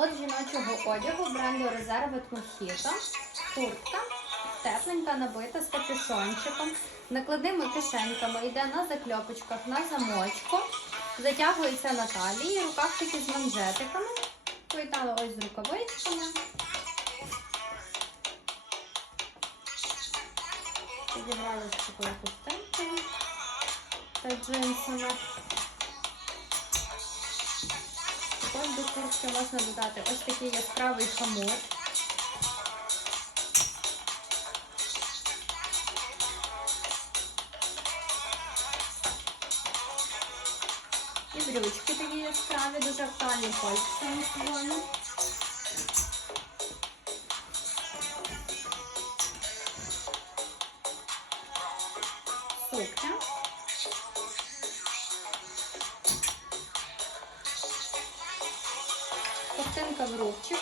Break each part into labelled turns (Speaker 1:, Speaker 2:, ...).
Speaker 1: От жіночого одягу бренду резерви Мохіто. Куртка тепленька, набита з капюшончиком, накладними кишеньками, йде на закльопочках, на замочку, затягується на талії, рукавчики з манжетиками. Поєднала ось з рукавичками. Підібрали з такою хустинкою та джинсами. До куртки можна додати ось такий яскравий хамут. І брючки такі яскраві, дуже актуальний колір в цьому сезоні. Сукня. Ковтинка в рубчик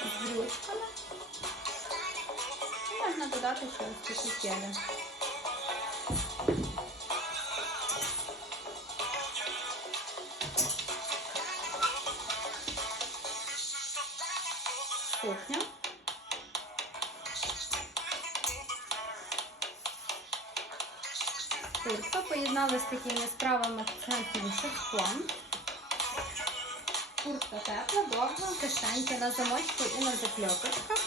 Speaker 1: з брючками. Можна додати ще ось такі кеди. Поєднали з такими яскравими акцентним шифтом. Куртка тепла, довга, кишеньки на замочку і на закльопочках.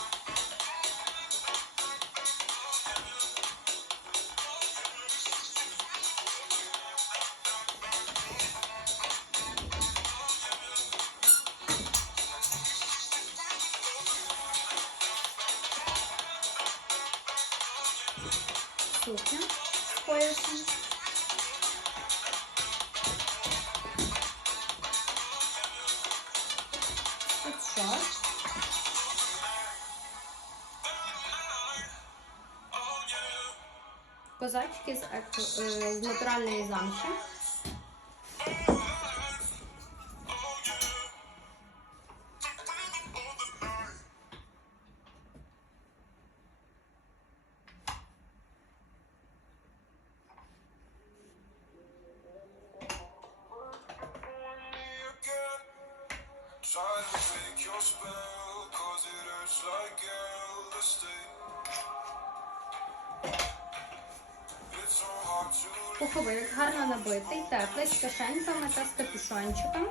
Speaker 1: Сукня з. Козачки з, еко- е, з натуральної замші.
Speaker 2: Try to break your spell, cause it hurts like LSD. It's
Speaker 1: Пуховик гарно набитий, теплий, з кишеньками та з капюшончиком.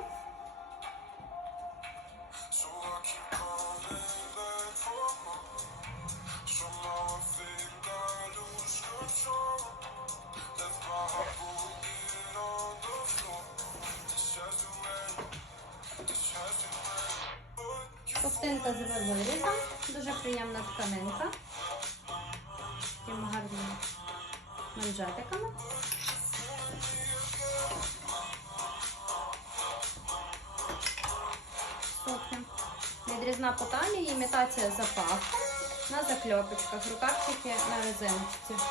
Speaker 1: Ковтинка з вирізом, дуже приємна тканинка. Такими гарними манжетиками. Відрізна по талії, імітація запаху на закльопочках, рукавчики на резиночці.